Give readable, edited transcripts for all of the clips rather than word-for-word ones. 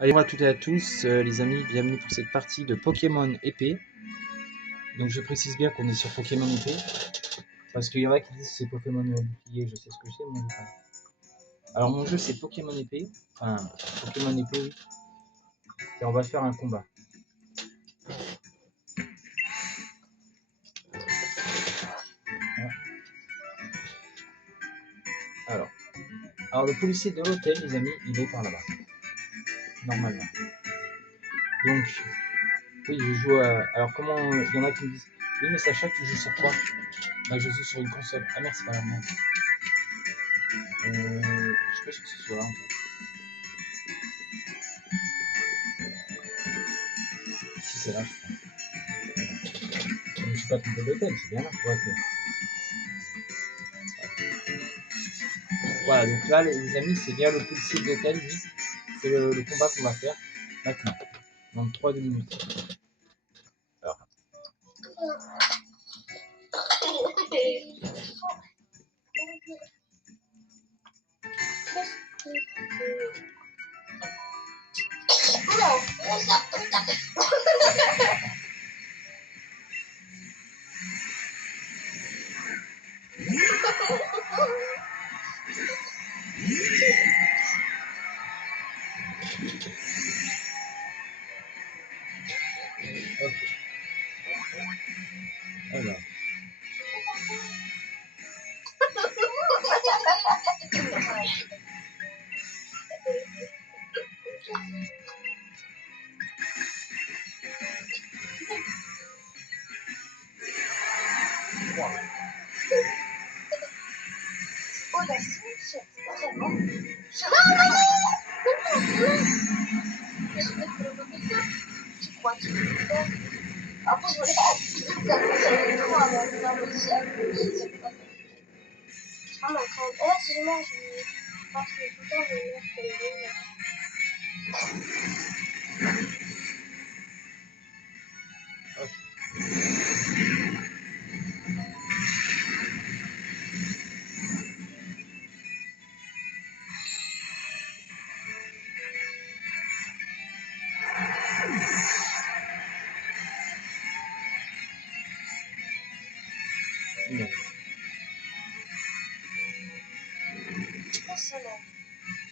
Allez, bonjour à toutes et à tous, les amis, bienvenue pour cette partie de Pokémon épée. Donc je précise bien qu'on est sur Pokémon épée, parce qu'il y en a qui disent que c'est Pokémon bouclier, je sais ce que c'est, moi je sais pas. Alors mon jeu c'est Pokémon épée, enfin Pokémon épée, oui. Et on va faire un combat. Voilà. Alors le policier de l'hôtel, les amis, il est par là-bas, normalement. Donc, oui, je joue à... Alors comment... Il y en a qui me disent, oui mais Sacha, tu joues sur quoi? Bah je joue sur une console. Ah merde, c'est pas la même. Je suis pas sûr que ce soit là en fait. Si c'est là, je crois. Je ne suis pas trompé d'hôtel, c'est bien là. Ouais, voilà, donc là, les amis, c'est bien le policier d'hôtel, lui. C'est le combat qu'on va faire maintenant, dans 3 minutes. Alors, ok. Alors.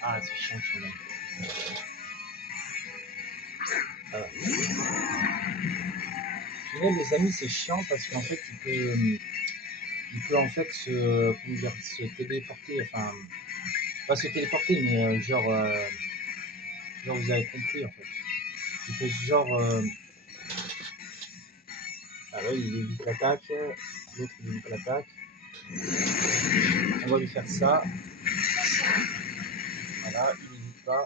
Ah, c'est chiant, tu m'aimes. Alors. Les amis, c'est chiant parce qu'en fait, il peut en fait se téléporter, enfin, pas se téléporter, mais genre vous avez compris en fait. Il peut genre, ah ouais, il évite l'attaque, l'autre il évite l'attaque. On va lui faire ça. Voilà, il n'hésite pas.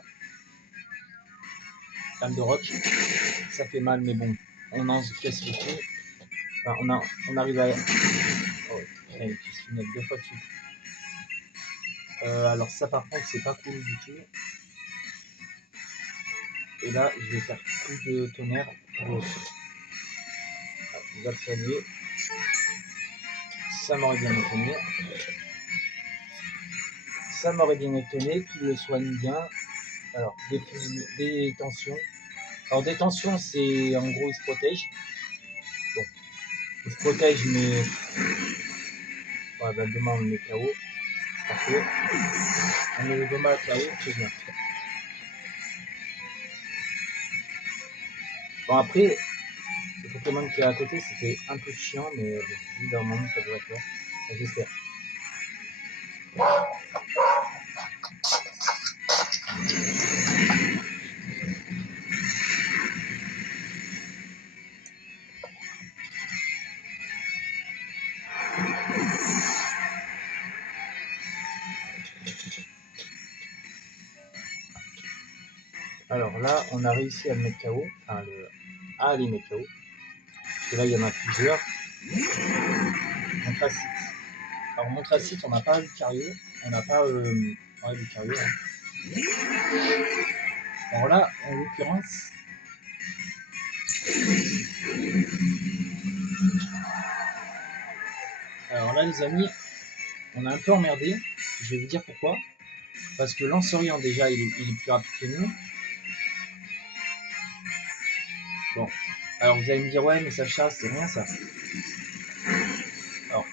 Lame de roc, ça fait mal, mais bon, on en casse le coup. Enfin, on arrive à... Oh, il se finit 2 fois dessus. Alors ça par contre, c'est pas cool du tout. Et là, je vais faire coup de tonnerre. Il va le soigner. Ça m'aurait bien étonné. Ça m'aurait bien étonné qu'il le soigne bien. Alors, détention. Alors, détention, c'est en gros, il se protège. Bon, il se protège, mais. Ouais, bah, demain, on le met KO. Parfait. On met le demain à KO, c'est bien. Bon, après, le Pokémon qui est à côté, c'était un peu chiant, mais bon, lui, normalement, ça doit être là. Enfin, j'espère. Alors là, on a réussi à le mettre KO, enfin à les mettre KO. Parce que là, il y en a plusieurs. Montracite. Alors, Montracite, on n'a pas Lucario. On n'a pas ouais, Lucario. Hein. Alors là, en l'occurrence, alors là, les amis, on a un peu emmerdé. Je vais vous dire pourquoi. Parce que Lansorian, déjà, il est plus rapide que nous. Bon. Alors vous allez me dire, ouais, mais ça chasse, c'est rien ça. Alors,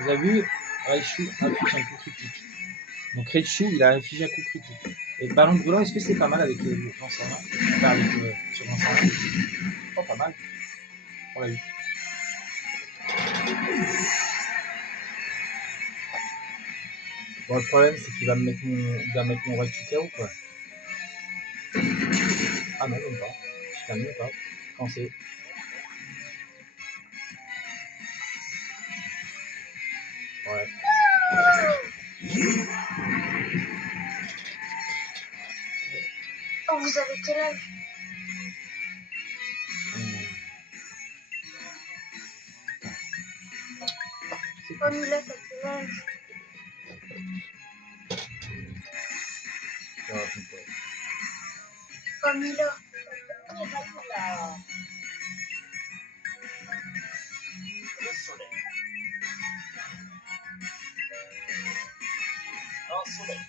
vous avez vu, Raichu inflige un coup critique. Donc Raichu, il a infligé un coup critique. Et ballon de brûlant, est-ce que c'est pas mal avec l'encendant? Enfin, avec sur l'encendant. Oh, pas mal. On l'a vu. Bon, le problème, c'est qu'il va me mettre mon Raichu KO, quoi. Ah non, même pas. Je termine pas. Quand c'est. Ouais. Oh, vous avez quel âge? Oh, Mila, t'as quel âge? Oh, Mila. Le soleil. Un soleil.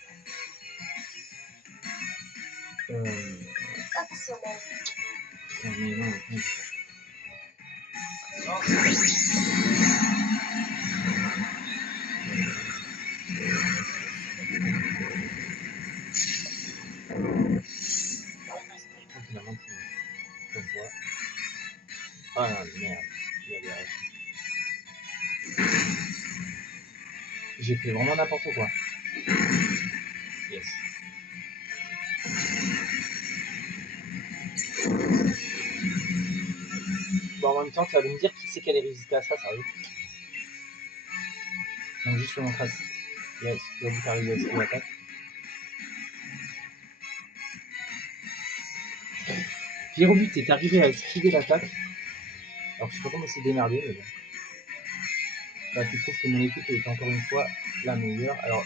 Excellent. Mais non, non. Un soleil. Tranquillement, comme quoi. Ah merde, il y a des règles. J'ai fait vraiment n'importe quoi. Yes. Bon, en même temps, tu vas me dire qui c'est qui allait résister à ça, sérieux. Donc juste sur mon tracite. Yes, tu vas vous arriver à esquiver l'attaque. Pierrobut est arrivé à esquiver l'attaque. Alors je sais pas comment c'est démerdé, mais bon. Là, tu trouves que mon équipe est encore une fois la meilleure. Alors,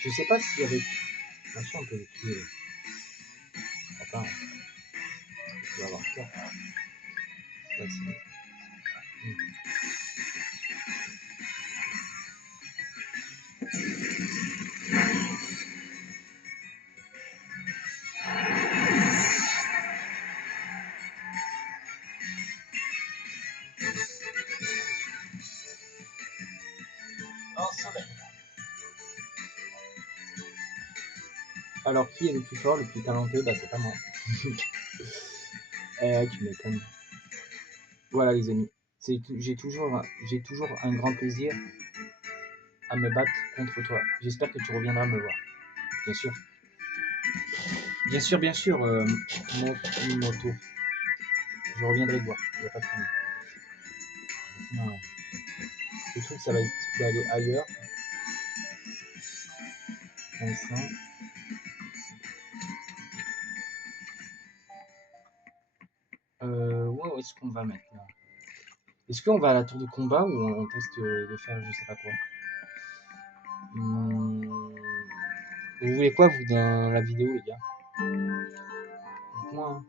je sais pas si avec. Bien sûr, on peut le tuer. Enfin, il va avoir peur. Ouais, c'est. Un soleil. Alors, qui est le plus fort, le plus talentueux? Bah, c'est pas moi. Tu m'étonnes. Voilà, les amis. J'ai toujours un grand plaisir à me battre contre toi. J'espère que tu reviendras me voir. Bien sûr. Bien sûr, bien sûr, Moto. Je reviendrai te voir. Il n'y a pas de problème. Non. Le truc, ça va être d'aller ailleurs. Instant. Où est-ce qu'on va maintenant? Est-ce qu'on va à la tour de combat ou on teste de faire je sais pas quoi? Vous voulez quoi, vous, dans la vidéo, les gars? Dites-moi. Hein.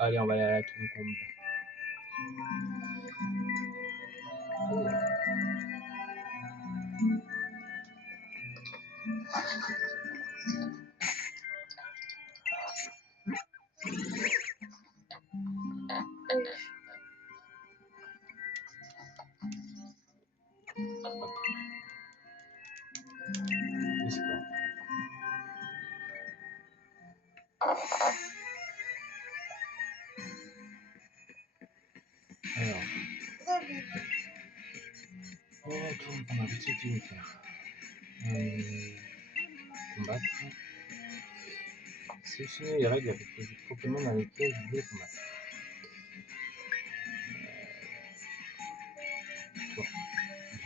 Allez, on va aller à la tour de combat. Oh. Oui, c'est bon. Alors. Tourne pendant un petit tu veux faire. Combattre. Sélectionnez les règles avec les Pokémon avec lesquels vous voulez combattre.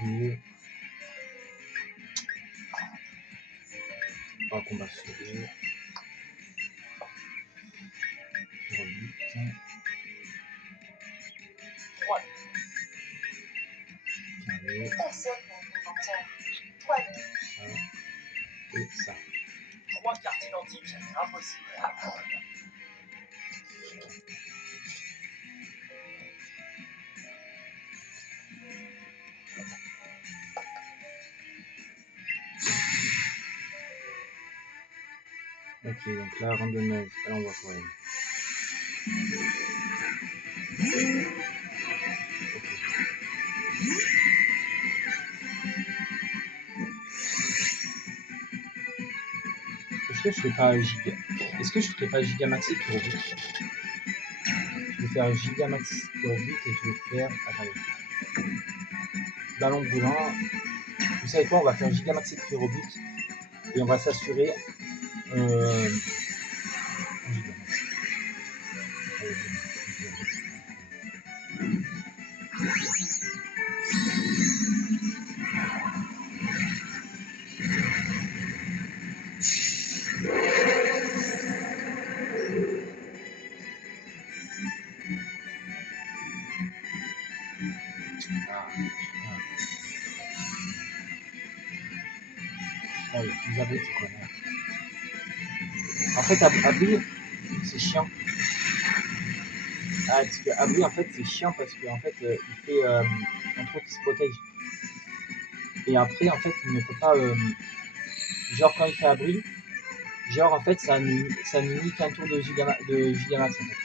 Duo. Pas combat solo. Rebut. 3. Carré. Personne complémentaire. 3. Ça. Et ça. 3 cartes identiques. Impossible. Ok, donc là, randomize. Là, on voit quand même. Ok. Est-ce que je ferais pas giga... Est-ce que je ferais pas Gigamaxi Pyrobut? Je vais faire Gigamaxi Pyrobut et je vais faire... Attendez. Ballon brûlant. Vous savez quoi? On va faire Gigamaxi Pyrobut et on va s'assurer... Gigamaxi. Allez, ah, vous avez c'est quoi là? En fait, Abri, c'est chiant. Ah, parce que Abri, en fait, c'est chiant parce qu'en fait, il fait un truc qui se protège. Et après, en fait, il ne peut pas. Genre, quand il fait Abri, genre, en fait, ça n'unit qu'un tour de, Gigamax. En fait.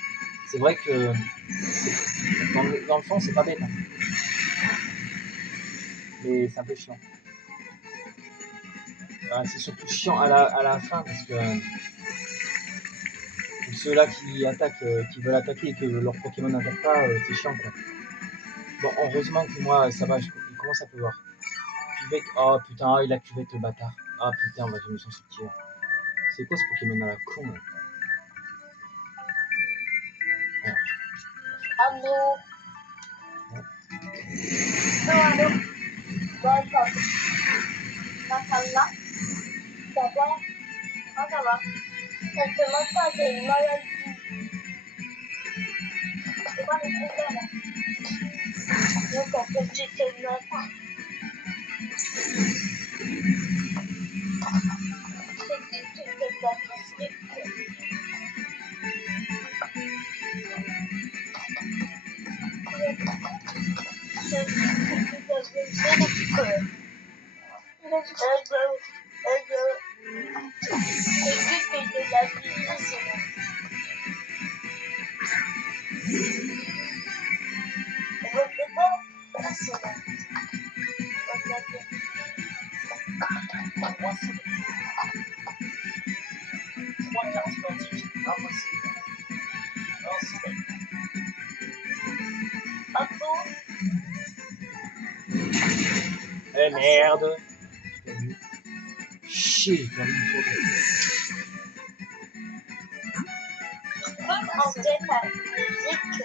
C'est vrai que dans le fond, c'est pas bête. Hein. Mais c'est un peu chiant. C'est surtout chiant à la fin parce que ceux-là qui attaquent, qui veulent attaquer et que leur Pokémon n'attaque pas, c'est chiant quoi. Bon, heureusement que moi ça va, il commence à pleuvoir. Cuvette, oh putain, il a cuvette le bâtard. Ah putain, on va tomber sur ce tir. C'est quoi ce Pokémon à la con là? Allô. Allô. Bonjour. Ça va? Ça va? Ah, ça va. Ça te demande pas, c'est une maladie. C'est quoi le problème là? Donc en fait, tu te demandes pas. C'est que tu te dois Trois cartes identiques, impossible. Un soleil. Eh merde! Chier, j'ai perdu une faute. En fait, la musique.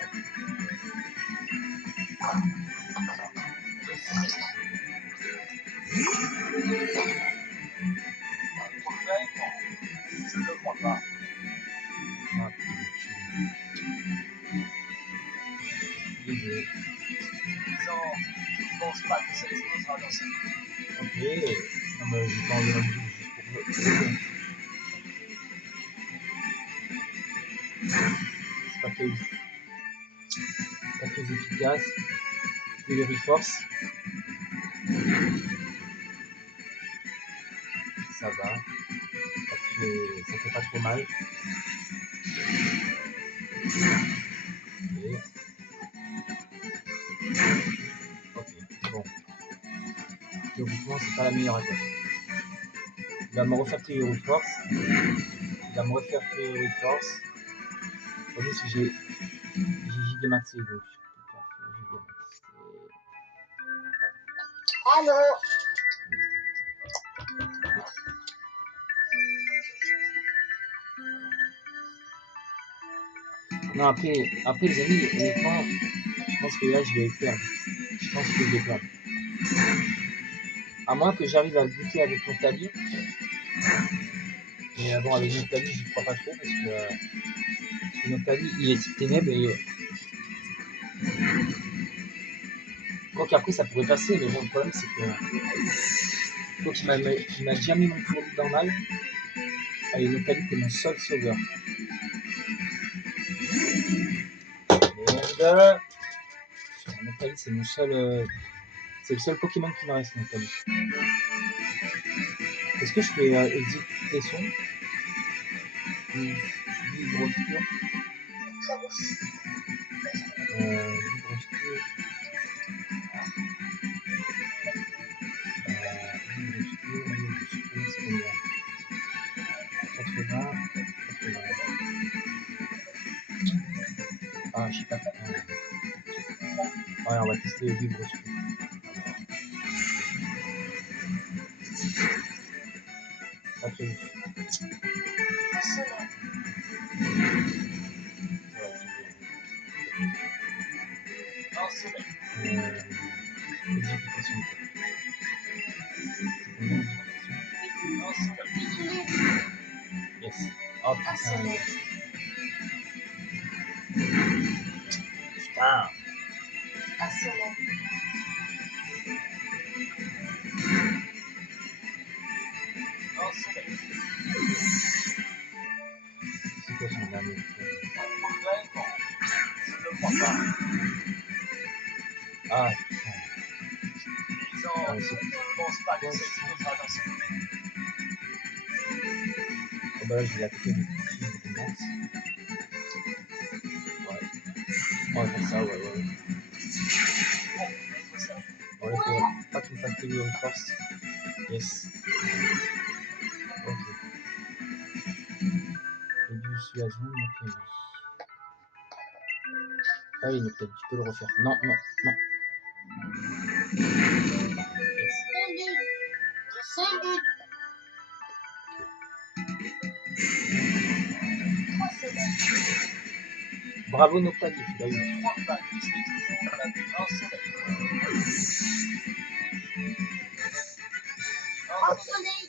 Je ne le crois pas. Ah, désolé. Genre, je ne pense pas que ça explosera dans cette vie. Ok. Non mais j'ai pas enlevé la musique juste pour... C'est pas très efficace. Et le reforce. Ça va. Ça fait pas trop mal. Ok, bon. Théoriquement, c'est pas la meilleure attaque. Il va me refaire Theory Force. Il va me refaire Theory Force. Vous voyez, si j'ai Gigamaxé, donc je peux pas faire Gigamaxé. Allô. Non, après les amis, honnêtement, je pense que là, je vais perdre. Je pense que je vais perdre. À moins que j'arrive à le buter avec Noctali. Mais bon, avec Noctali, je ne crois pas trop parce que Noctali, il est type ténèbres et. Quoi qu'après, ça pourrait passer, mais bon, le problème, c'est que. Donc, il m'a déjà mis mon tour dans le mal. Allez, Noctali, t'es mon seul sauveur. Merde! Noctali, c'est mon seul. C'est le seul Pokémon qui me reste, Noctali. Est-ce que je fais exécuter son? Vivre obscur. Très beau. Vivre obscur. Vivre obscur, c'est combien? 80. Ah, je sais pas. Ouais, on va tester le vivre obscur. Pas prévu. Un soleil. Un soleil. Exécutation. C'est combien d'exécutation? Un soleil. Yes. Oh Un putain. soleil. Putain. Un soleil. Un soleil. C'est quoi son dernier? Vraiment. Je ne crois pas. Ah putain. Disons, Ouais, je ne pense pas que ça explosera dans ce domaine. Oh bah là, je vais l'appliquer du coup si je commence. Ouais. On va faire ça, ouais. Bon, être sérieux. Bon, là, il faudrait pas qu'il me fasse payer une force. Yes. Ok. Et dissuasion, Noctali. Ah oui, Noctali, tu peux le refaire. Non. Yes. Salut. Un soleil. Bravo Noctali, tu l'as Je eu. ne crois pas que je l'ai toujours tapé. Un soleil.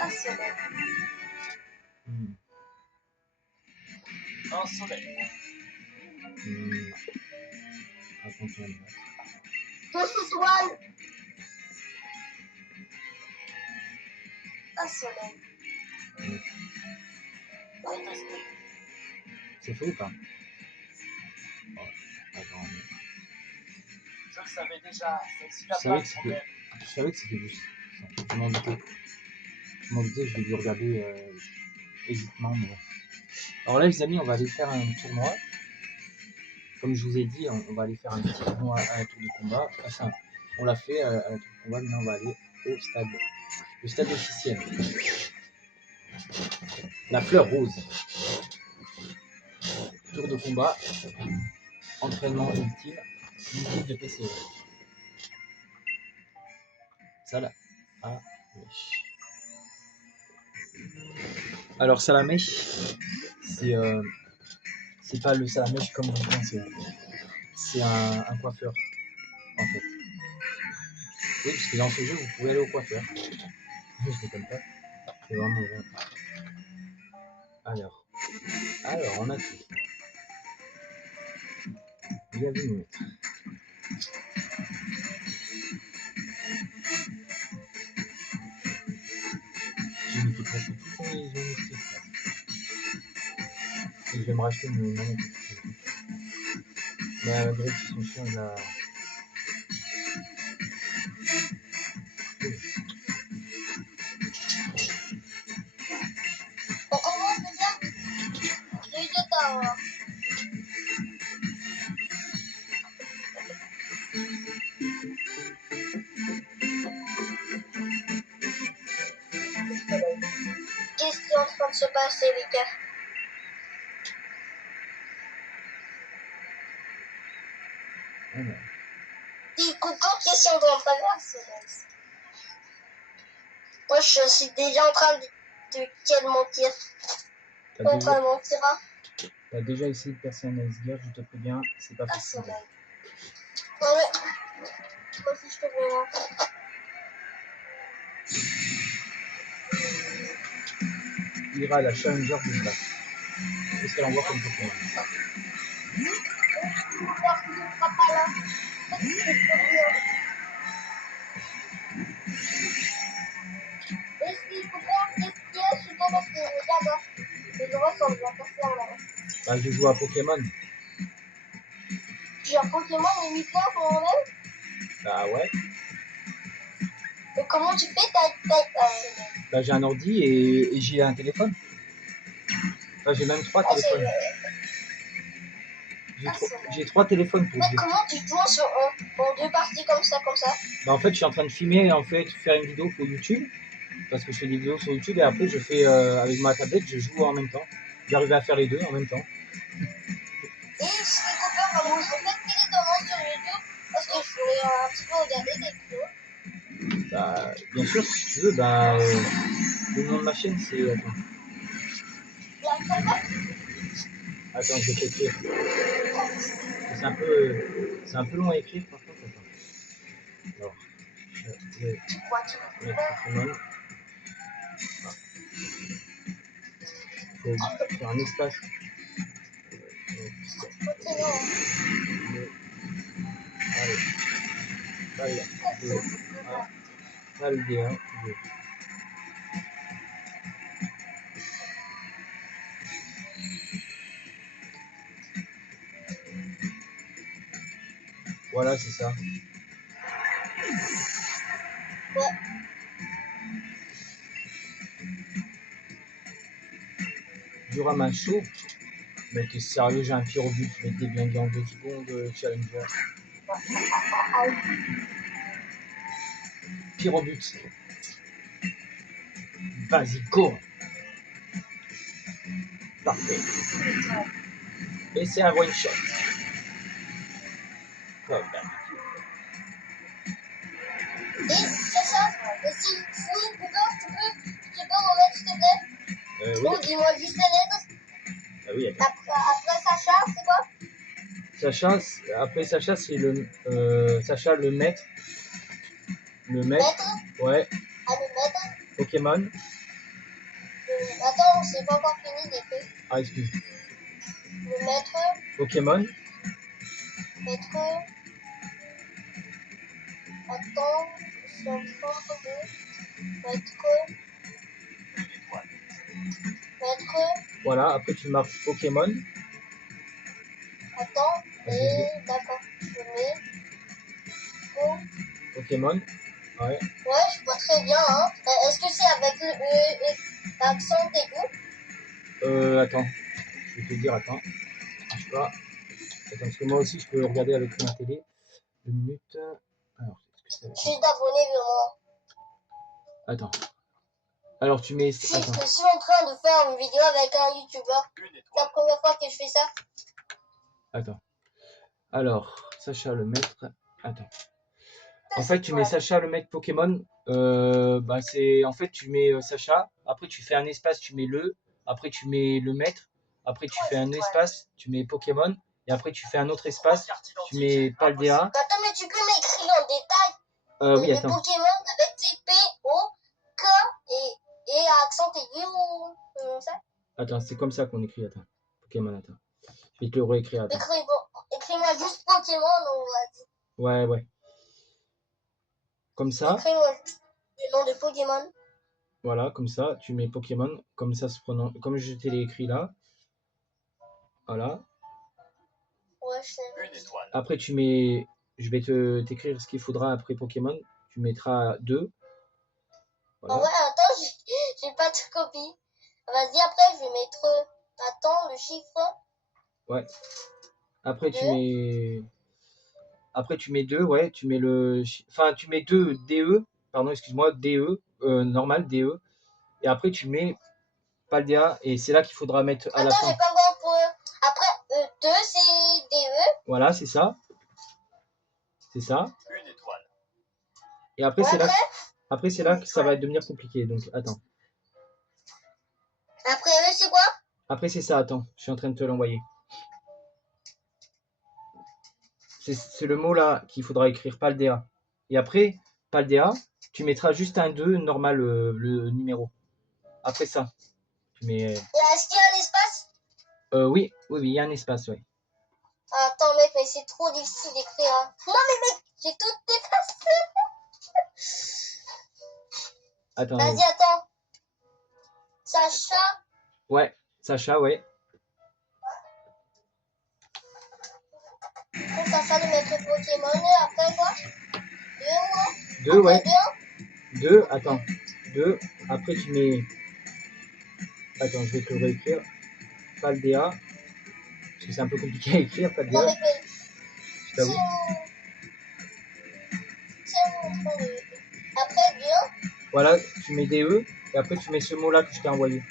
Un soleil. Un soleil. Un soleil. Raconte-moi une note. 2 étoiles. Un soleil. Contesté. C'est fait ou pas? Attends. Je le savais déjà. Celle-ci n'a Je pas de savais problème. Je savais que c'était juste. Je m'en doutais. Je vais lui regarder hésitement. Mais bon. Alors là, les amis, on va aller faire un tournoi. Comme je vous ai dit, on va aller faire un petit tournoi à la tour de combat. Enfin, on l'a fait à la tour de combat, mais on va aller au stade. Le stade officiel. La fleur rose. Tour de combat. Entraînement ultime. Multiple de PCE. Salamèche. Alors Salamèche, c'est pas le Salamèche comme vous pensez. C'est un coiffeur, en fait. Oui, parce que dans ce jeu, vous pouvez aller au coiffeur. Je déconne pas. C'est vraiment vrai. Alors, on a tout. Bienvenue. J'ai mis presque tous les monétiques là. Et je vais me racheter une monétique. Mais malgré qu'ils sont chiants, là. On commence déjà. J'ai eu de temps. Qu'est-ce qui est en train de se passer, les gars? Des coucou qui sont en train de se passer. Moi, je suis déjà en train de quel mentir. En train de mentir. T'as déjà essayé de percer un iceberg, je te préviens, c'est pas Un possible. soleil. Ouais. Moi aussi, je te préviens. Ira, la challenger du bac. Qu'est-ce qu'elle envoie comme Pokémon? J'espère qu'il ne sera pas là. Est-ce qu'il faut voir qu'est-ce qu'il y a? Je sais pas parce que regarde, les doigts sont bien passés en là. Bah, je joue à Pokémon. J'ai un Pokémon, mais Mika, on enlève. Bah ouais. Et comment tu fais Bah, j'ai un ordi et j'ai un téléphone. Enfin, j'ai même 3 téléphones. J'ai 3 téléphones pour Mais dire. comment tu joues en deux parties comme ça Bah, en fait, je suis en train de filmer et en fait faire une vidéo pour YouTube. Parce que je fais des vidéos sur YouTube et après je fais avec ma tablette, je joue en même temps. J'arrive à faire les deux en même temps. Et si tes copains, moi, en fait, quelle est tendance sur YouTube? Parce que je voulais un petit peu regarder des vidéos. Bah, bien sûr, si tu veux, bah, le nom de ma chaîne c'est. Attends, attends, je vais t'écrire. C'est un peu long à écrire par contre. Attends. Alors, je vais Quoi, tu veux mettre Pokémon. Il faut faire un espace. Allez, Paldea. Voilà, c'est ça. Ouais. Durama chaud. Mais t'es sérieux, j'ai un pyrobut, je vais te déblinguer en 2 secondes, Challenger. Pyrobut. Vas-y, go. Parfait. Et c'est un one shot. Comme d'habitude. Et c'est ça. Et si Google, tu peux remettre s'il te plaît? Oui. Ou dis-moi juste les lettres. Ah oui, attends. Après Sacha, c'est quoi? Sacha, après Sacha, c'est le Sacha le maître. Le maître. Maître? Ouais. Ah, le maître? Pokémon. Attends, c'est pas encore fini d'écrire. Ah, excuse. Le maître. Pokémon. Maître. Attends, je suis en train de. Maître. Maître. Voilà, après tu marques Pokémon. Attends, et d'accord, je mets. Oh. Pokémon. Ouais. Ouais, je vois très bien, hein. Est-ce que c'est avec l'accent aigu? Attends. Je vais te dire, attends. Je sais pas. Attends, parce que moi aussi, je peux regarder avec ma télé. 2 minutes. Alors, est-ce que Je suis d'abonné, vraiment. Attends. Alors, tu mets. Je Attends. suis en train de faire une vidéo avec un youtubeur. C'est la première fois que je fais ça. Attends. Alors, Sacha le maître. Attends. En fait, tu mets Sacha le maître Pokémon. Bah, c'est. En fait, tu mets Sacha. Après, tu fais un espace, tu mets le. Après, tu mets le maître. Après, tu fais un espace, tu mets Pokémon. Et après, tu fais un autre espace, tu mets Paldea. Attends, mais tu peux m'écrire en détail Oui, les attends. Pokémon avec TP, O, K et accent aigu ou ça? Attends, c'est comme ça qu'on écrit. Attends. Pokémon, attends. Je vais te le réécrire. Attends. Écris-moi juste Pokémon, on va dire. Ouais, ouais. Comme ça. Écris-moi juste le nom de Pokémon. Voilà, comme ça. Tu mets Pokémon. Comme ça se prononce. Comme je te l'ai écrit là. Voilà. Ouais, je sais. Après, tu mets. Je vais t'écrire ce qu'il faudra après Pokémon. Tu mettras 2. Voilà. Ouais, attends, j'ai pas de copie. Vas-y, après, je vais mettre. Attends, le chiffre. Ouais. Après, tu mets 2, ouais. Tu mets le. Enfin, tu mets 2 DE. Pardon, excuse-moi, DE. Normal, DE. Et après, tu mets Paldea. Et c'est là qu'il faudra mettre à la fin. Attends, j'ai pas encore pour. Après, 2, c'est DE. Voilà, c'est ça. C'est ça. Une étoile. Et après, Ouais, c'est là que ça va devenir compliqué. Donc, attends. Après, eux, c'est quoi? Après, c'est ça. Attends, je suis en train de te l'envoyer. C'est le mot là qu'il faudra écrire, Paldea. Et après, Paldea, tu mettras juste un 2 normal, le numéro. Après ça, tu mets. Et est-ce qu'il y a un espace? Oui, il y a un espace, ouais. Attends, mec, mais c'est trop difficile d'écrire. Hein. Non, mais mec, j'ai tout effacé. Attends. Vas-y, attends. Sacha. Ouais, Sacha, ouais. Sacha, le maître Pokémon. Après quoi? 2, ouais. 2, ouais. 2, attends, 2, après tu mets, attends, je vais te le réécrire, Paldea, parce que c'est un peu compliqué à écrire, Non, Paldea, mais je si t'avoue. on prend après, bien, Voilà, tu mets DE, et après tu mets ce mot-là que je t'ai envoyé.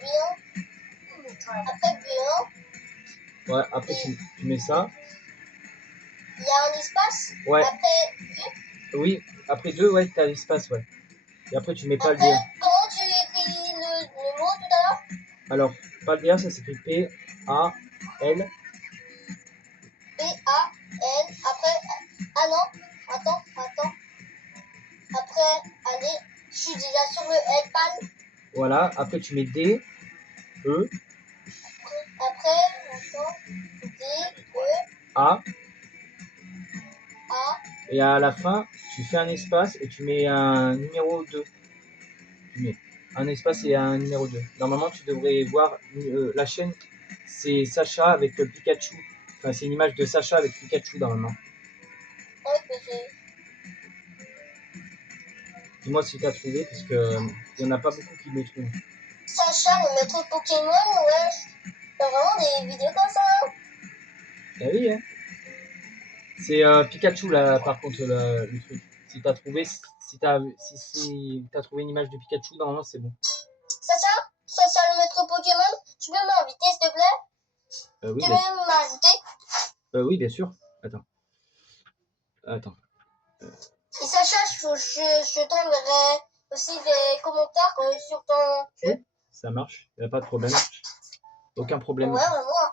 bien, après, bien, Ouais, après tu mets ça. il y a un espace. Ouais, Après, oui, après 2, ouais, t'as l'espace, ouais. Et après tu mets après, Paldea. comment tu écris le mot tout à l'heure? Alors, Paldea, ça s'écrit P-A-L. P-A-L, après, ah non, attends. Après, allez, je suis déjà sur le L-PAL. Voilà, après tu mets D, E, Après, attends, D, E, A, A, et à la fin, tu fais un espace et tu mets un numéro 2. Tu mets un espace et un numéro 2. Normalement, tu devrais voir la chaîne, c'est Sacha avec Pikachu. Enfin, c'est une image de Sacha avec Pikachu normalement. oui, mais j'ai... Dis-moi si tu as trouvé, parce que il n'y en a pas beaucoup qui le trouvent. Sacha, le maître Pokémon, ouais. T'as vraiment des vidéos comme ça, hein? Ah oui, hein. C'est Pikachu là, par contre, le truc. Si tu as trouvé, si t'as trouvé une image de Pikachu, normalement c'est bon. Sacha, le maître Pokémon, tu peux m'inviter, s'il te plaît? Oui, Tu bien, peux m'ajouter? oui, bien sûr. Attends. Et Sacha, je t'enverrai aussi des commentaires sur ton jeu. Oui, ça marche, il n'y a pas de problème. Aucun problème. Ouais, vraiment.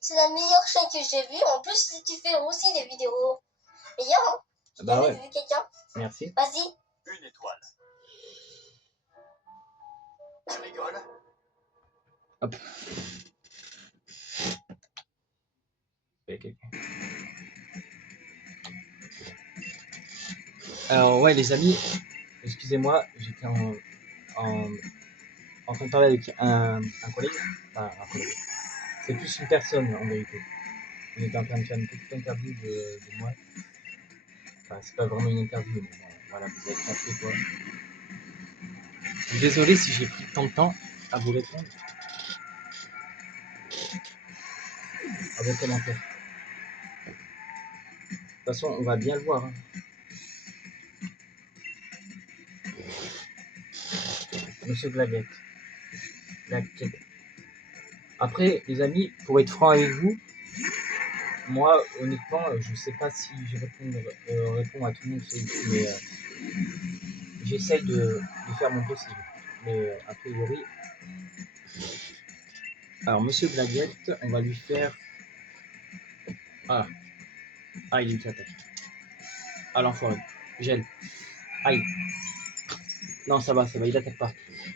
C'est la meilleure chaîne que j'ai vue. En plus, tu fais aussi des vidéos meilleures, hein. J'ai Bah jamais ouais, vu quelqu'un. merci. Vas-y. Une étoile. Tu rigoles? Hop. Il y a quelqu'un. Alors ouais les amis, excusez-moi, j'étais en train de parler avec un collègue. Enfin, un collègue. C'est plus une personne en vérité. On était en train de faire une petite interview de moi. Enfin, c'est pas vraiment une interview, mais bon, voilà, vous avez compris quoi. Je suis désolé si j'ai pris tant de temps à vous répondre, à vos commentaires. De toute façon, on va bien le voir. Hein. Monsieur Glaguette. Après, les amis, pour être franc avec vous, moi, honnêtement, je sais pas si je réponds à tout le monde sur YouTube, mais j'essaye de faire mon possible. Mais a priori. Alors, Monsieur Glaguette, on va lui faire. Ah, il est attaque. Ah, l'enfoiré. Gel. Aïe. Non, ça va, il attaque pas.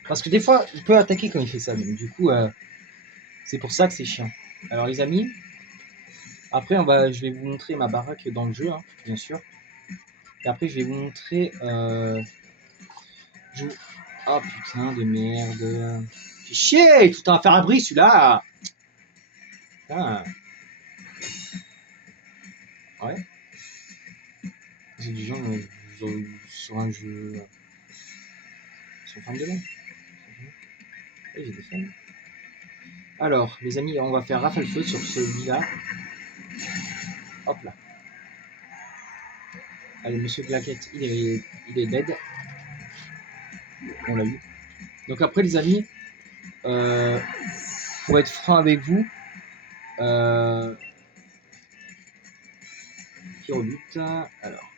Parce que des fois, il peut attaquer quand il fait ça. Donc, du coup, c'est pour ça que c'est chiant. Alors, les amis, après, je vais vous montrer ma baraque dans le jeu, hein, bien sûr. Et après, je vais vous montrer. Oh putain de merde. Fais chier, tout en faire un bruit celui-là. Putain. Ouais. C'est du genre sur un jeu. Sur fan de l'homme. Oui, j'ai des fans. Alors, les amis, on va faire rafale feu sur celui-là. Hop là. Allez, Monsieur Glaquette, il est dead. On l'a eu. Donc après, les amis, pour être franc avec vous, qui rebute. Alors,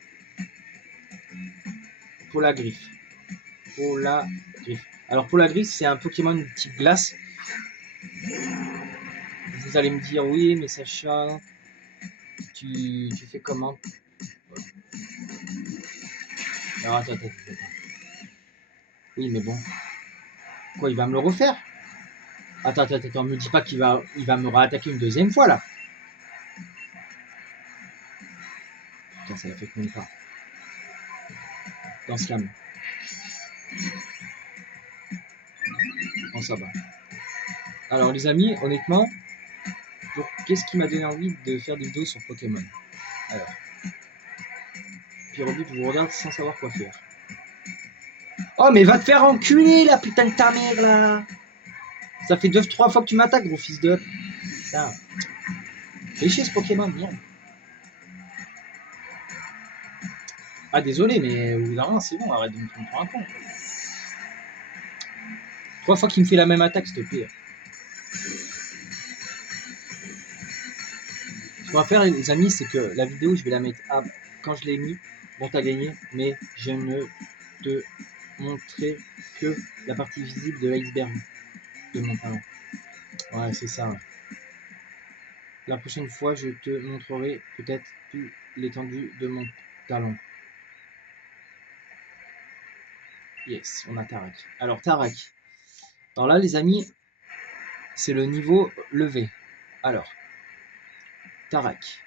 Polagriffe. Alors, Polagriffe, c'est un Pokémon de type glace. Vous allez me dire, oui, mais Sacha, tu fais comment? Alors, attends. Oui, mais bon. Quoi, il va me le refaire? Attends, me dis pas qu'il va me réattaquer une deuxième fois, là. Putain, ça la fait même pas. Dans ce cam. Bon, ça va. Alors, les amis, honnêtement, qu'est-ce qui m'a donné envie de faire des vidéos sur Pokémon? Alors. Pyrobutte vous regarde sans savoir quoi faire. Oh, mais va te faire enculer, la putain de ta mère, là. Ça fait 2-3 fois que tu m'attaques, gros fils de... Putain. Fais chier, ce Pokémon, merde. Ah, désolé, mais au bout d'un moment, c'est bon, arrête de me prendre pour un con. 3 fois qu'il me fait la même attaque, s'il te plaît. Ce qu'on va faire, les amis, c'est que la vidéo, je vais la mettre à... Quand je l'ai mis, bon, t'as gagné, mais je ne te montrer que la partie visible de l'iceberg de mon talent. Ouais, c'est ça. La prochaine fois, je te montrerai peut-être toute l'étendue de mon talent. Yes, on a Tarak. Alors, Tarak. Alors là, les amis, c'est le niveau levé. Alors, Tarak.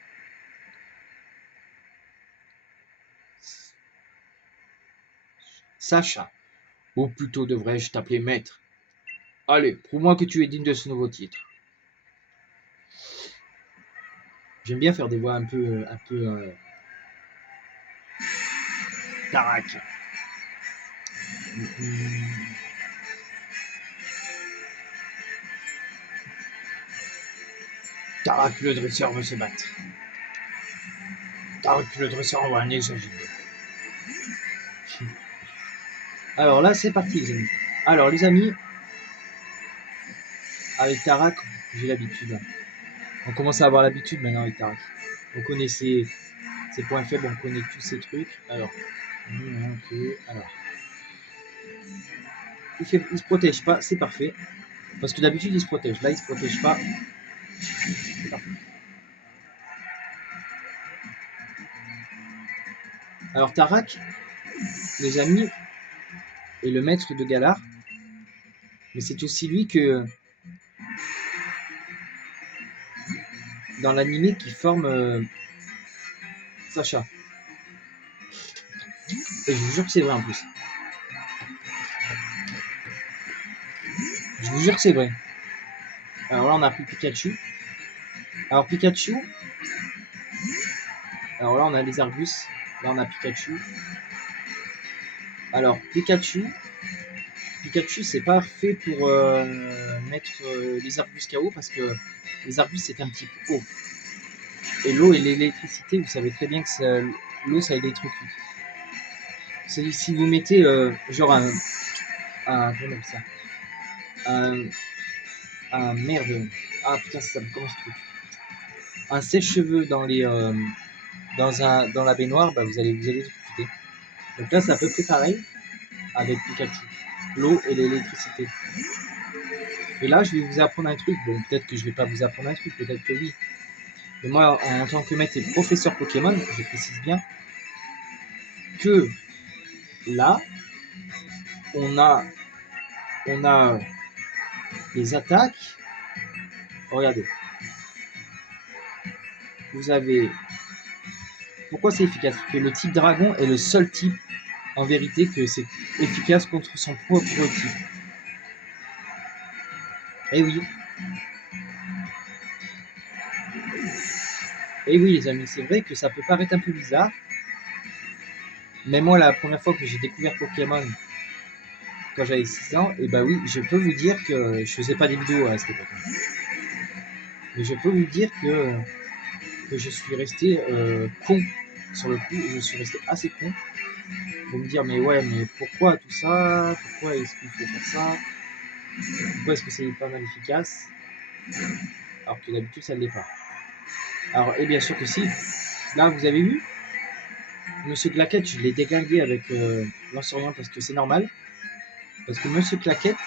Sacha. Ou plutôt devrais-je t'appeler maître. Allez, prouve-moi que tu es digne de ce nouveau titre. J'aime bien faire des voix un peu Tarak. Tarak le dresseur veut se battre. Tarak le dresseur envoie un exagéré. Alors là, c'est parti, les amis. Alors, les amis, avec Tarak, j'ai l'habitude. On commence à avoir l'habitude maintenant avec Tarak. On connaît ses points faibles, on connaît tous ces trucs. Alors, alors. Il se protège pas, c'est parfait. Parce que d'habitude, il se protège. Là, il se protège pas. C'est parfait. Alors, Tarak, les amis, est le maître de Galar. Mais c'est aussi lui que, dans l'animé, qui forme Sacha. Et je vous jure que c'est vrai en plus. Je vous jure que c'est vrai. Alors là, on a pris Pikachu. Alors Pikachu. Alors là, on a les Argus. Là, on a Pikachu. Alors Pikachu, c'est pas fait pour mettre les Argus KO parce que les Argus c'est un petit peu haut. Et l'eau et l'électricité, vous savez très bien que l'eau ça électrocute. Si vous mettez genre comment ça, un merde, ah putain ça me commence tout. Un sèche-cheveux dans la baignoire, bah vous allez électrocuter. Donc là c'est à peu près pareil avec Pikachu, l'eau et l'électricité. Et là, je vais vous apprendre un truc. Bon, peut-être que je vais pas vous apprendre un truc, peut-être que oui. Mais moi, en tant que maître et professeur Pokémon, je précise bien que là, on a les attaques. Regardez. Vous avez... Pourquoi c'est efficace? Parce que le type dragon est le seul type, en vérité, que c'est efficace contre son propre type. Eh oui. Et oui, les amis, c'est vrai que ça peut paraître un peu bizarre. Mais moi, la première fois que j'ai découvert Pokémon, quand j'avais 6 ans, et bah oui, je peux vous dire que je faisais pas des vidéos à cette époque. Mais je peux vous dire que je suis resté con sur le coup. Je suis resté assez con pour me dire, mais ouais, mais pourquoi tout ça? Pourquoi est-ce qu'il faut faire ça? Pourquoi est-ce que c'est pas mal efficace? Alors que d'habitude, ça ne l'est pas. Alors, et bien sûr que si. Là, vous avez vu Monsieur Claquette, je l'ai déglingué avec Lansorian parce que c'est normal. Parce que Monsieur Claquette,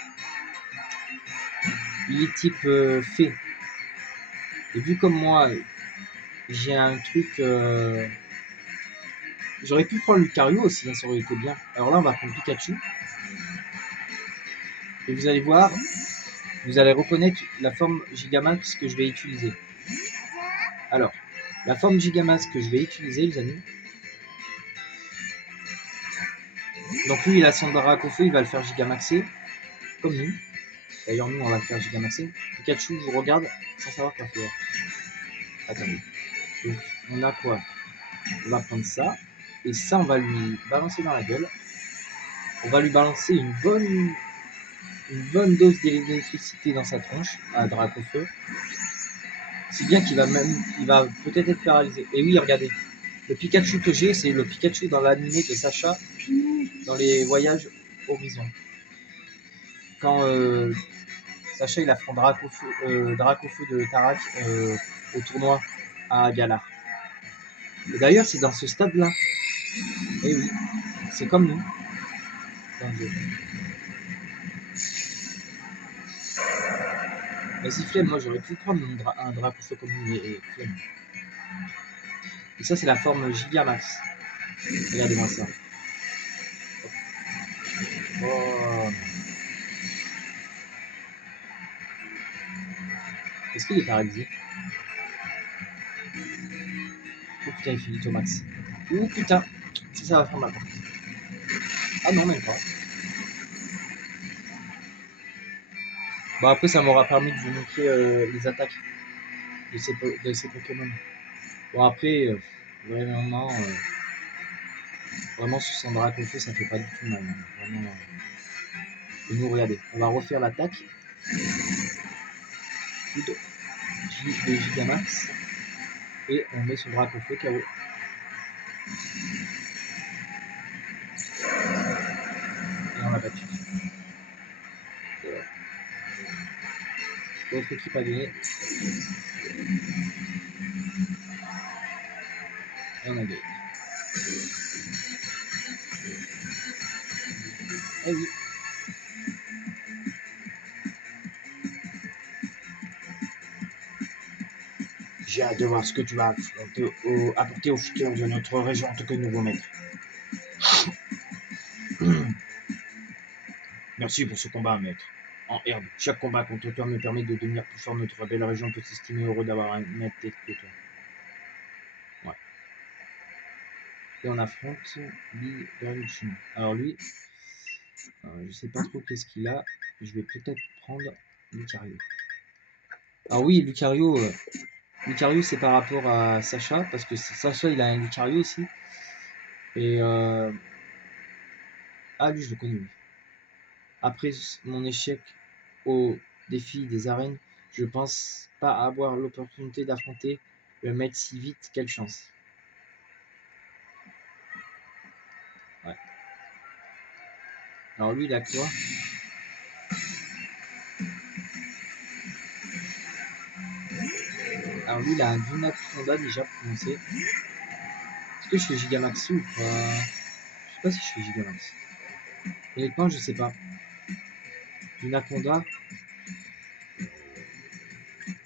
il est type fée. Et vu comme moi, j'ai un truc... J'aurais pu prendre Lucario aussi, hein, ça aurait été bien. Alors là, on va prendre Pikachu. Et vous allez voir, vous allez reconnaître la forme Gigamax que je vais utiliser. Alors, la forme Gigamax que je vais utiliser, les amis. Donc lui, il a son Dracofeu, il va le faire Gigamaxer, comme nous. D'ailleurs, nous, on va le faire Gigamaxer. Pikachu, je vous regarde sans savoir quoi faire. Attendez. Donc, on a quoi? On va prendre ça. Et ça, on va lui balancer dans la gueule. On va lui balancer une bonne dose d'électricité dans sa tronche à Dracofeu. Si bien qu'il va peut-être être paralysé. Et oui, regardez. Le Pikachu que j'ai, c'est le Pikachu dans l'animé de Sacha dans les voyages Horizon. Quand Sacha il affronte Dracofeu de Tarak au tournoi à Galar. Et d'ailleurs, c'est dans ce stade-là. Et oui, c'est comme nous dans le jeu. Vas-y, flemme, moi j'aurais pu prendre un Dracofeu comme lui, et flemme. Et ça, c'est la forme Gigamax. Regardez-moi ça. Oh. Est-ce qu'il est paralysé? Oh putain, il finit au max. Oh putain, ça va faire mal. Ah non, même pas. Bon, après, ça m'aura permis de vous montrer les attaques de ces Pokémon. Bon, après, vraiment, vraiment, sous son Dracofeu, ça fait pas du tout mal. Hein. Vraiment. Et nous, regardez, on va refaire l'attaque. Foudre de Gigamax. Et on met son Dracofeu KO. Et on l'a battu. Voilà. L'autre équipe a gagné. Et on a gagné. Eh oui. J'ai hâte de voir ce que tu vas apporter au futur de notre région en tant que nouveau maître. Merci pour ce combat, maître. En herbe, chaque combat contre toi me permet de devenir plus fort. Notre belle région peut s'estimer heureux d'avoir un maître tel que toi. Ouais. Et on affronte Bigaluchon. Alors lui, je sais pas trop qu'est-ce qu'il a. Je vais peut-être prendre Lucario. Ah oui, Lucario, c'est par rapport à Sacha, parce que Sacha il a un Lucario aussi. Et ah lui je le connais lui. Après mon échec au défi des arènes, je pense pas avoir l'opportunité d'affronter le maître si vite. Quelle chance. Ouais. Alors lui il a quoi? Alors lui il a un Dunaconda déjà pour commencer. Est-ce que je fais Gigamaxi ou pas? Je sais pas si je fais Gigamaxi. Honnêtement je sais pas. Dunaconda.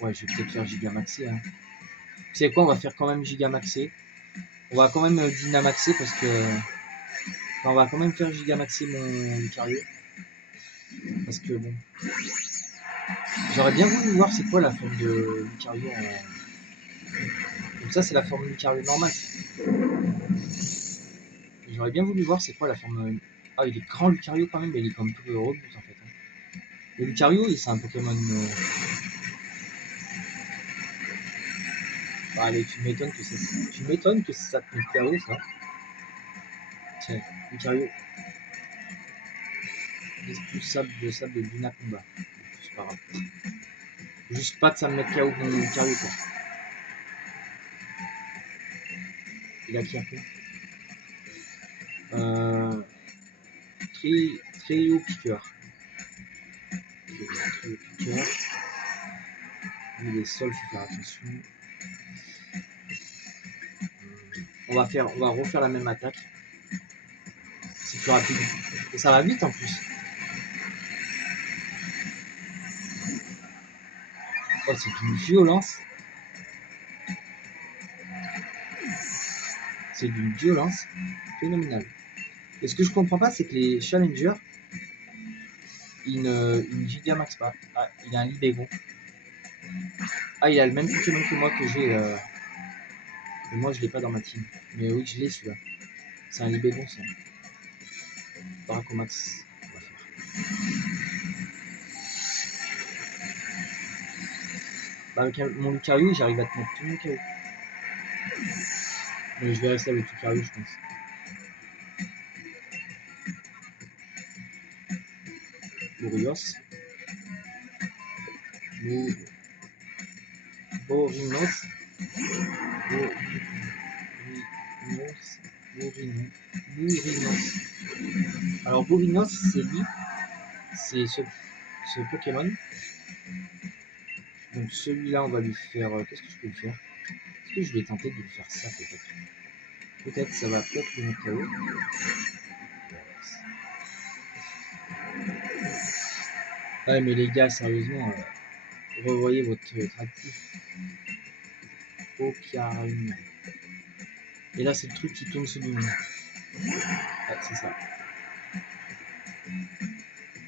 Ouais je vais peut-être faire Gigamaxi hein. Vous savez quoi, on va faire quand même Gigamaxi. On va quand même Dynamaxer parce que. Enfin, on va quand même faire Gigamaxer mon Lucario. Parce que bon. J'aurais bien voulu voir c'est quoi la forme de Lucario en. Donc ça c'est la forme Lucario normale. J'aurais bien voulu voir c'est quoi la forme. Ah il est grand Lucario quand même, mais il est comme peu robust en fait. Le Lucario c'est un Pokémon. Bah, allez, tu m'étonnes que ça te met KO ça. Tiens, Lucario. Expulsable de sable de Dunaconda. C'est pas grave. Juste pas que ça me mette KO mon Lucario quoi. Il a qui après Trio Piqueur. Trio Piqueur. Il est sol, faut faire attention. On va refaire la même attaque. C'est plus rapide. Et ça va vite en plus. Oh, c'est d'une violence. C'est d'une violence phénoménale. Et ce que je comprends pas, c'est que les challengers, ils ne Gigamax pas. Ah, il a un Libégon. Ah, il a le même Pokémon que moi que j'ai. Et moi, je l'ai pas dans ma team. Mais oui, je l'ai celui-là. C'est un Libégon, ça. Paracomax. On va faire. Bah, avec mon Lucario, j'arrive à te mettre tout mon KO. Mais je vais rester avec Lucario, je pense. Bourrios. Bourrinos. Bourrinos. Alors Bourrinos, c'est lui. C'est ce Pokémon. Donc celui-là, on va lui faire... Qu'est-ce que je peux lui faire? Est-ce que je vais tenter de lui faire ça peut-être? Peut-être ça va peut-être le mettre KO. Ouais mais les gars, sérieusement, revoyez votre actif. Ocarine. Et là c'est le truc qui tourne sur lui. Ouais, c'est ça.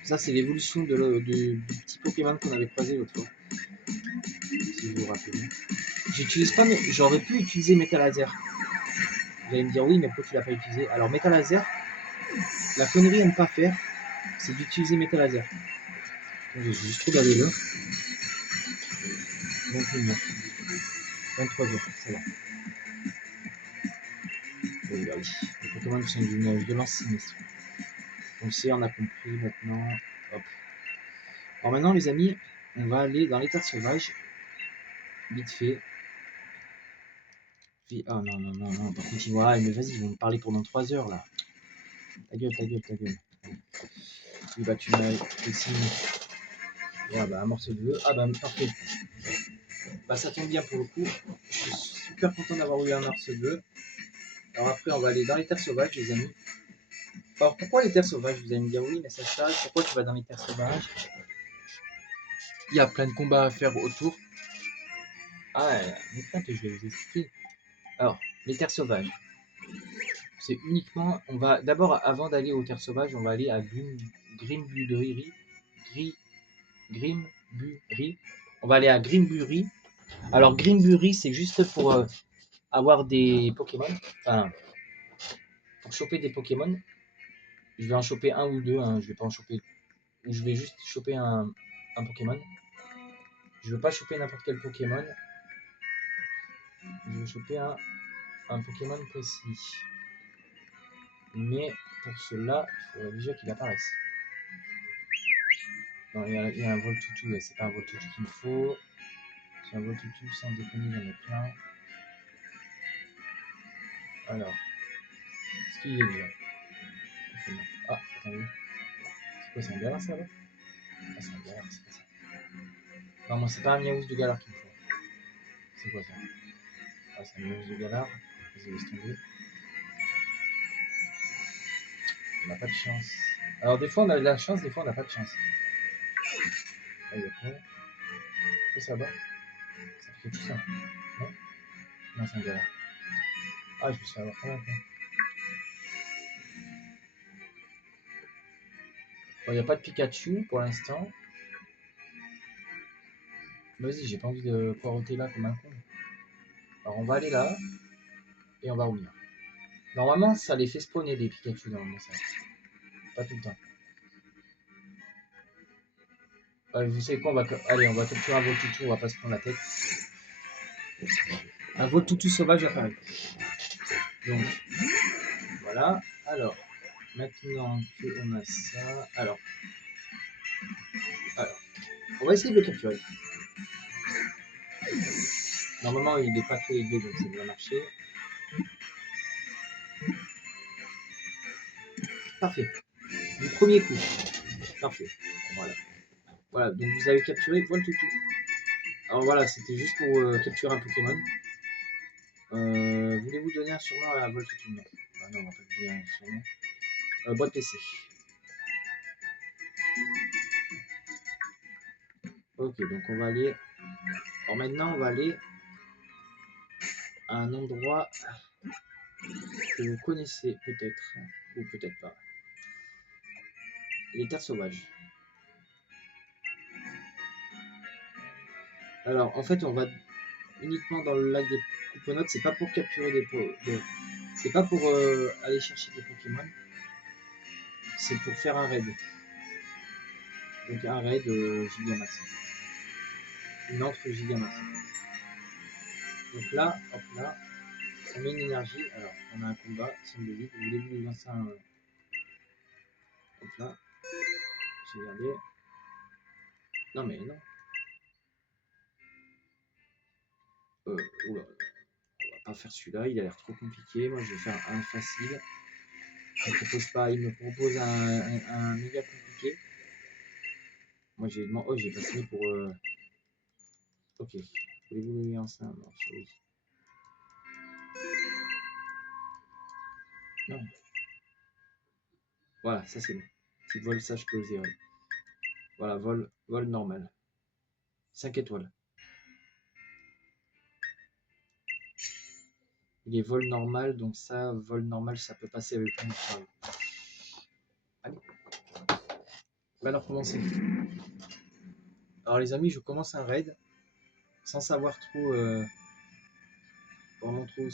Ça c'est l'évolution du petit Pokémon qu'on avait croisé l'autre fois. Si vous vous rappelez. J'utilise pas, mais j'aurais pu utiliser Metal Laser. Vous allez me dire oui, mais pourquoi tu l'as pas utilisé? Alors Metal Laser, la connerie à ne pas faire, c'est d'utiliser Metal Laser. J'ai juste regardé là. 21h. 23h, ça va. Oui, bah oui. Les Pokémon sont d'une violence sinistre. On le sait, on a compris maintenant. Hop. Alors maintenant, les amis, on va aller dans les terres sauvages. Vite fait. Ah non, non, non, non, par contre, ouais, mais vas-y, ils vont me parler pendant 3 heures là. Ta gueule, ta gueule, ta gueule. Oui, bah tu m'as ici. Ouais, bah un morceau de vœu. Ah bah parfait. Bah ça tombe bien pour le coup. Je suis super content d'avoir eu un morceau de vœu. Alors après, on va aller dans les terres sauvages, les amis. Alors pourquoi les terres sauvages? Vous allez me dire oui, mais ça change. Pourquoi tu vas dans les terres sauvages? Il y a plein de combats à faire autour. Ah ouais, mais que je vais vous expliquer. Alors, les terres sauvages. C'est uniquement, on va d'abord, avant d'aller aux terres sauvages, on va aller à Grimbury. Grimbury. On va aller à Grimbury. Alors Grimbury, c'est juste pour avoir des Pokémon. Enfin, pour choper des Pokémon. Je vais en choper un ou deux. Hein. Je vais pas en choper. Je vais juste choper un Pokémon. Je veux pas choper n'importe quel Pokémon. Je veux choper un Pokémon précis. Mais pour cela, il faudrait déjà qu'il apparaisse. Non, il y a un Voltoutou, c'est pas un Voltoutou qu'il me faut. C'est un Voltoutou, sans déconner, j'en ai plein. Alors, est-ce qu'il est bien? Ah, attendez. C'est quoi, c'est un galard ça là? Ah, c'est un galard, c'est pas ça. Non, moi c'est pas un Miaouss de galard qu'il me faut. C'est quoi ça? Ah, c'est un Miaouss de galard. Vas-y, laisse tomber. On n'a pas de chance. Alors, des fois on a de la chance, des fois on n'a pas de chance. Ah, il y a quoi? Pourquoi ça va? Ça fait tout ça. Non? Non, c'est un galard. Ah, je me suis fait avoir quand même. Bon, il n'y a pas de Pikachu pour l'instant. Vas-y, j'ai pas envie de poireauter là comme un con. Alors on va aller là et on va revenir. Normalement, ça les fait spawner des Pikachu dans mon sac. Pas tout le temps. Allez, vous savez quoi, allez, on va capturer un Voltoutou, on va pas se prendre la tête. Un Voltoutou sauvage apparaît. Donc, voilà. Alors, maintenant qu'on a ça... Alors, on va essayer de le capturer. Normalement, il n'est pas très élevé, donc ça devrait marcher. Parfait. Du premier coup. Parfait. Voilà. Voilà, donc vous avez capturé Voltoutou. Alors voilà, c'était juste pour capturer un Pokémon. Voulez-vous donner un surnom à la Voltoutou? Non. Ah non, on va pas lui donner un surnom. Boîte PC. Ok, donc on va aller... Alors maintenant, on va aller à un endroit que vous connaissez peut-être, ou peut-être pas. Les terres sauvages. Alors, en fait, on va uniquement dans le lac des Couponotes. C'est pas pour capturer c'est pas pour aller chercher des Pokémon. C'est pour faire un raid. Donc un raid Gigamax. Une entre Gigamax. Donc là, hop là. On met une énergie. Alors, on a un combat, semble-t-il. Voulez-vous lancer un. Donc là, j'ai regardé. Non, mais non. Oula, on va pas faire celui-là, il a l'air trop compliqué. Moi, je vais faire un facile. Il me propose pas, il me propose un méga compliqué. Moi, j'ai demandé. Oh, j'ai pas signé pour. Ok. Voulez-vous lui lancer un morceau? Oui. Non. Voilà, ça c'est bon. Petit vol, ça je peux oser. Voilà, vol normal. 5 étoiles. Il est vol normal, donc ça, vol normal, ça peut passer avec le travail. Allez. Bah alors, commencer. Alors les amis, je commence un raid sans savoir trop, vraiment trop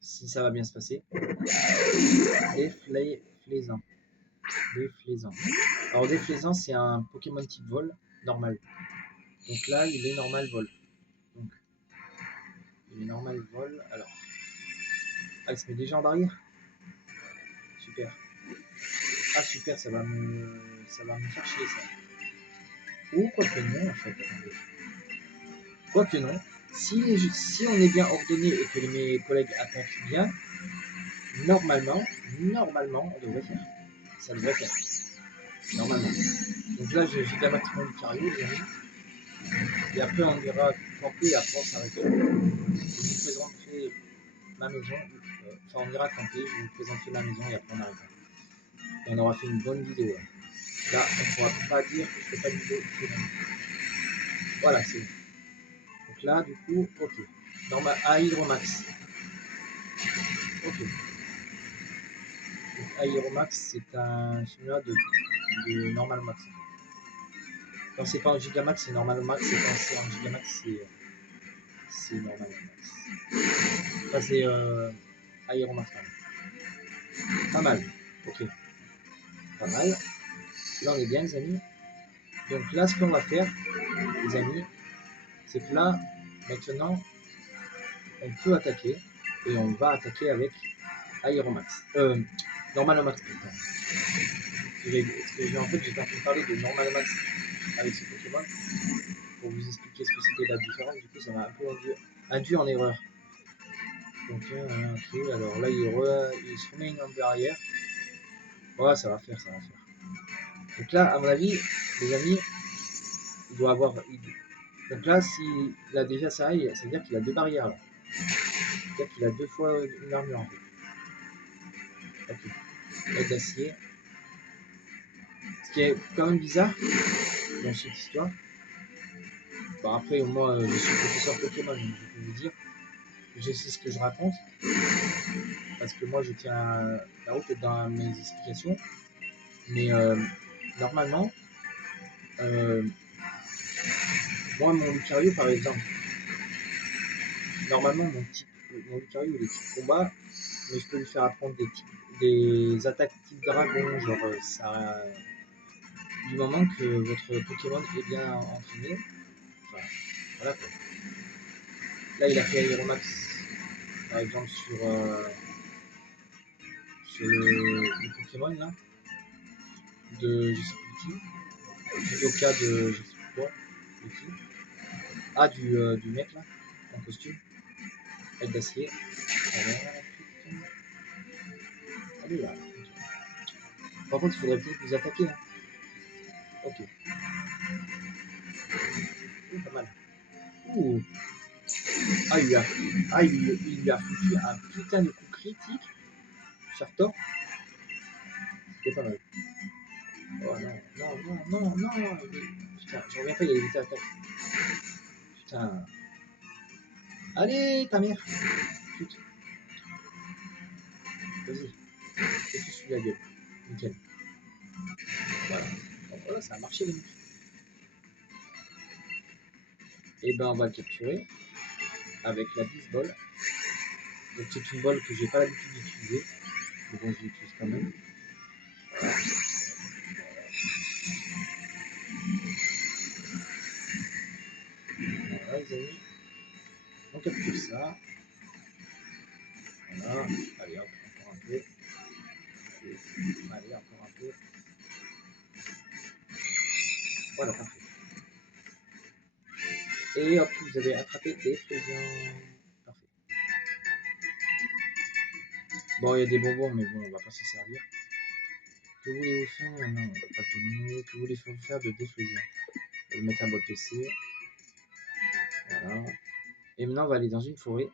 si ça va bien se passer. Déflaisant. Déflaisant. Alors déflaisant, c'est un Pokémon type vol normal. Donc là, il est normal vol. Donc, il est normal vol. Alors, ah, il se met déjà en barrière. Super. Ah super, ça va me faire chier ça. Ou quoique non en fait, attendez. Quoique non. Si on est bien ordonné et que mes collègues attaquent bien, normalement, on devrait faire. Ça devrait faire. Normalement. Donc là, j'ai la maximum carrière, les amis. Et après, on ira camper et après, on s'arrêtera. Je vous présenterai ma maison. Enfin, on ira camper, je vous présenterai ma maison et après, on arrêtera. Et on aura fait une bonne vidéo. Là, on ne pourra pas dire que je fais pas de vidéo. Voilà, c'est bon. Donc là, du coup, ok. Normal, Aeromax. Ok. Donc Aeromax, c'est un chinois de Normal Max. Quand c'est pas en Gigamax, c'est Normal Max. Et quand c'est en Gigamax, c'est Normal Max. Enfin, c'est Aeromax. Pas mal. Ok. Pas mal. Là, on est bien, les amis. Donc là, ce qu'on va faire, les amis, c'est que là, maintenant, on peut attaquer. Et on va attaquer avec Aeromax. Normalomax, putain. En fait, j'étais en train de parler de Normalomax avec ce Pokémon pour vous expliquer ce que c'était la différence. Du coup, ça m'a un peu induit en erreur. Donc, ok, alors là, il se remet une barrière. Ouais, ça va faire. Donc là, à mon avis, les amis, il doit avoir. Donc là, s'il a déjà ça, ça veut dire qu'il a deux barrières. Là. C'est-à-dire qu'il a deux fois une armure en fait. Ok. Aide d'acier. Ce qui est quand même bizarre dans cette histoire. Bon, après, moi, je suis professeur Pokémon, donc je peux vous dire, je sais ce que je raconte, parce que moi, je tiens la route dans mes explications, mais normalement, moi, mon Lucario, par exemple, normalement, mon Lucario, il est type combat, mais je peux lui faire apprendre des attaques type dragon, genre ça, du moment que votre Pokémon est bien entraîné, enfin, voilà quoi. Là, il a fait Aeromax, par exemple, sur le Pokémon là, de je sais plus qui, du Yoka de je sais plus quoi, de qui. Ah, du mec là, en costume, avec d'acier. Allez là. Par contre, il faudrait peut-être vous attaquer. Hein. Ok. Pas mal. Ouh. Ah, il lui a foutu un putain de coup critique sur Thor. C'était pas mal. Oh non. Putain, je reviens pas, il a évité l'attaque. Putain. Allez, ta mère. Putain. Vas-y. Fais-tu sous la gueule. Nickel. Voilà. Donc voilà, ça a marché les mecs. Et ben on va le capturer avec la bisball. Donc c'est une balle que j'ai pas l'habitude d'utiliser. Mais bon, je l'utilise quand même. Voilà. Voilà les amis. On capture ça. Voilà. Allez hop, encore un peu. Allez, encore un peu. Voilà, parfait. Et hop, vous avez attrapé des présents. Parfait. Bon, il y a des bonbons, mais bon, on va pas s'en servir. Que voulez-vous faire? Non, on va pas le donner. Que voulez-vous faire de déflusion? On va le mettre à votre PC. Voilà. Et maintenant, on va aller dans une forêt.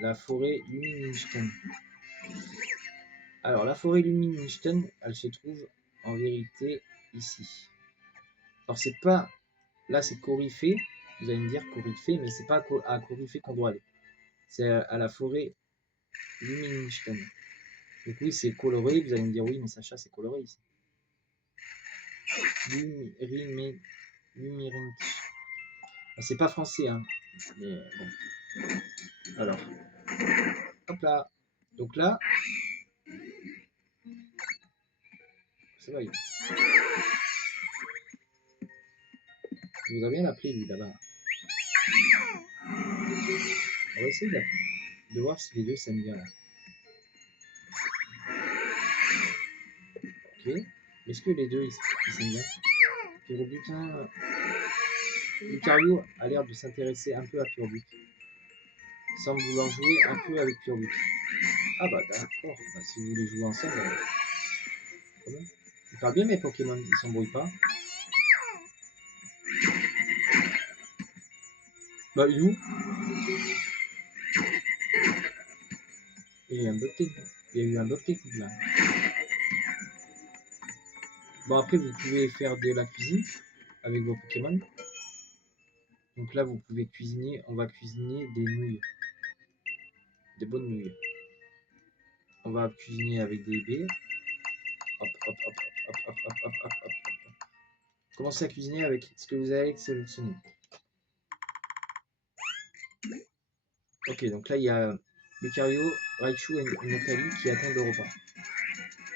La forêt Luminenstein. Alors, la forêt Luminenstein, elle se trouve en vérité ici. Alors, c'est pas... Là, c'est Coryphée. Vous allez me dire Coryphée, mais c'est pas à Coryphée qu'on doit aller. C'est à la forêt Luminenstein. Donc oui, c'est coloré. Vous allez me dire, oui, mais Sacha, c'est coloré ici. C'est pas français, hein. Mais bon. Alors, hop là. Donc là, ça va. Je voudrais bien l'appeler lui là-bas. On va essayer de voir si les deux s'aiment bien là. Ok. Est-ce que les deux ils s'aiment bien? Pyrobutin. Lucario a l'air de s'intéresser un peu à Pyrobutin. Il semble vouloir jouer un peu avec Pyrobutin. Ah bah d'accord. Bah, si vous voulez jouer ensemble, ils parlent bien mes Pokémon, ils s'embrouillent pas. Bah You. Il y a eu un bug technique là. Bon après vous pouvez faire de la cuisine avec vos Pokémon. Donc là vous pouvez cuisiner, on va cuisiner des nouilles. Des bonnes nouilles. On va cuisiner avec des baies. Hop, hop, hop, hop, hop, hop, hop, hop, hop, hop. Commencez à cuisiner avec ce que vous allez sélectionner. Ok, donc là il y a Lucario, Raichu et Nathalie qui attendent le repas.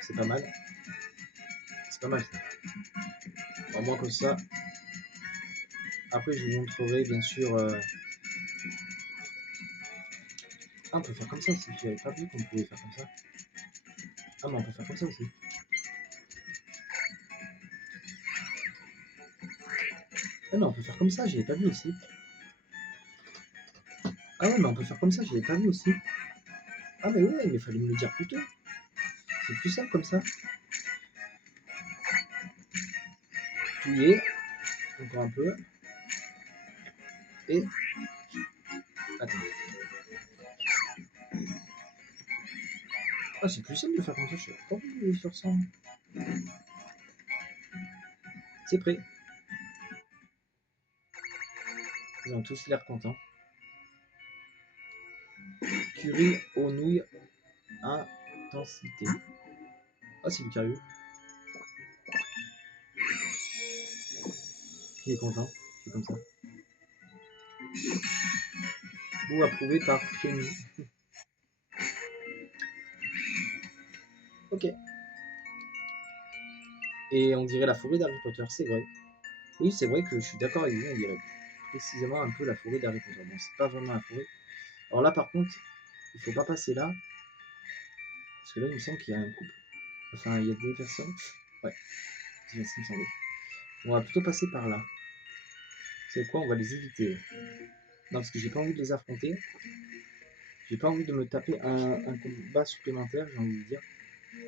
C'est pas mal. C'est pas mal ça. Au moins comme ça. Après je vous montrerai bien sûr. Ah, on peut faire comme ça aussi. J'avais pas vu qu'on pouvait faire comme ça. Ah, mais on peut faire comme ça aussi. Ah, mais on peut faire comme ça, j'avais pas vu aussi. Ah, ouais, mais on peut faire comme ça, j'avais pas vu aussi. Ah, mais ouais, mais il fallait me le dire plus tôt. C'est plus simple comme ça. Touiller. Encore un peu. Et. Attends. Ah, c'est plus simple de faire comme ça, je sais pas pourquoi sur ça. C'est prêt. Ils ont tous l'air contents. Curry aux nouilles. Intensité. Ah, c'est Lucario. Il est content. C'est comme ça. Ou approuvé par Kenny. Ok. Et on dirait la forêt d'Harry Potter, c'est vrai. Oui, c'est vrai que je suis d'accord avec vous, on dirait précisément un peu la forêt d'Harry Potter. Bon, c'est pas vraiment la forêt. Alors là, par contre, il faut pas passer là. Parce que là, il me semble qu'il y a un couple. Enfin, il y a deux personnes. Ouais, c'est ce qui me semblait. On va plutôt passer par là. C'est quoi? On va les éviter. Non, parce que j'ai pas envie de les affronter. J'ai pas envie de me taper un combat supplémentaire, j'ai envie de dire.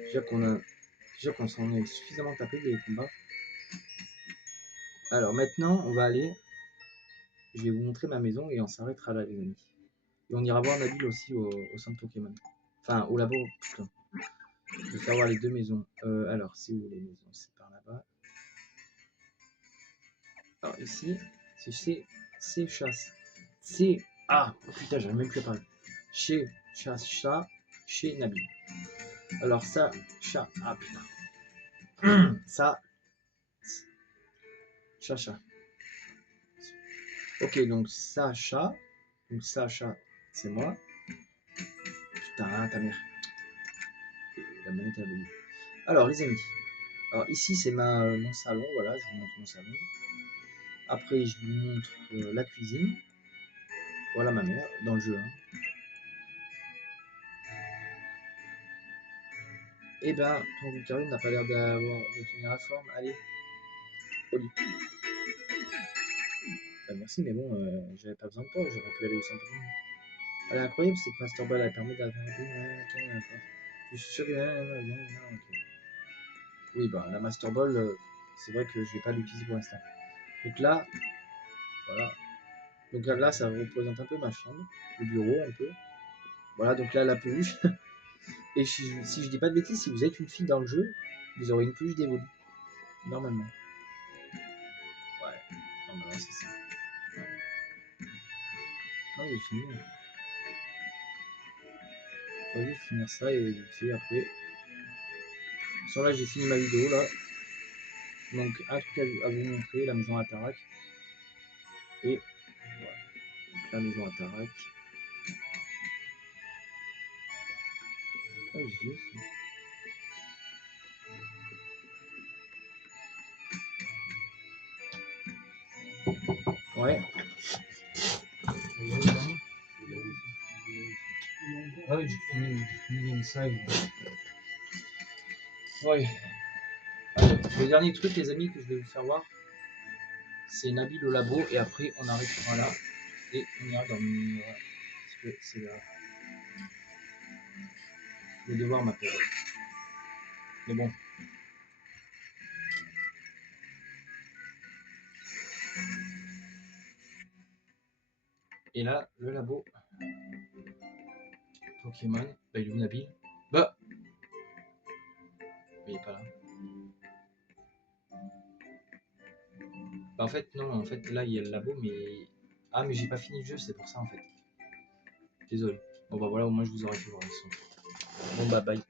Déjà qu'on s'en est suffisamment tapé des combats. Alors maintenant, on va aller. Je vais vous montrer ma maison et on s'arrêtera là, les amis. Et on ira voir Nabil aussi au centre Pokémon. Enfin, au labo, putain. Je vais faire voir les deux maisons. Alors, c'est où les maisons? C'est par là-bas. Alors, ici, c'est chasse. C'est. Ah, putain, j'arrive même plus à parler. Chez chasse, chat, chez Nabil. Alors, ça, chat. Ah, putain. Ça, chat. Ok, donc ça, chat. Donc ça, chat, c'est moi. Putain, ta mère. La manette est venue. Alors, les amis. Alors, ici, c'est mon salon. Voilà, je vous montre mon salon. Après, je vous montre la cuisine. Voilà ma mère dans le jeu. Hein. Eh ben, ton Lucario n'a pas l'air de tenir la forme. Allez, au lit. Bah, merci, mais bon, j'avais pas besoin de toi, j'aurais pu aller au centre. Elle est incroyable cette Master Ball, elle permet d'attraper. Je suis sûr que. Ok. Oui, bah la Master Ball, c'est vrai que je vais pas l'utiliser pour l'instant. Donc là, voilà. Donc là, ça représente un peu ma chambre, le bureau un peu. Voilà, donc là, la peluche. Et si je dis pas de bêtises, si vous êtes une fille dans le jeu, vous aurez une peluche d'évolu. Normalement. Ouais, normalement, c'est ça. Non, j'ai fini. On va juste finir ça et vite fait après. Sur là, j'ai fini ma vidéo là. Donc, un truc à vous montrer, la maison à Tarak. Et voilà, donc, la maison à Tarak. Ah, j'y ai aussi. Ouais. Ah oui, j'ai fini l'inside. Ouais. Allez, le dernier truc, les amis, que je vais vous faire voir, c'est Nabil au labo, et après on arrêtera là, et on ira dormir. Parce que c'est là. Le devoir m'appelle. Mais bon. Et là, le labo. Pokémon. Bah, il est où Nabil? Bah! Il est pas là. Bah, en fait, non, en fait, là, il y a le labo, mais. Ah, mais j'ai pas fini le jeu, c'est pour ça, en fait. Désolé. Bon, bah voilà, au moins, je vous aurais fait voir le son. Bon, bah, bye.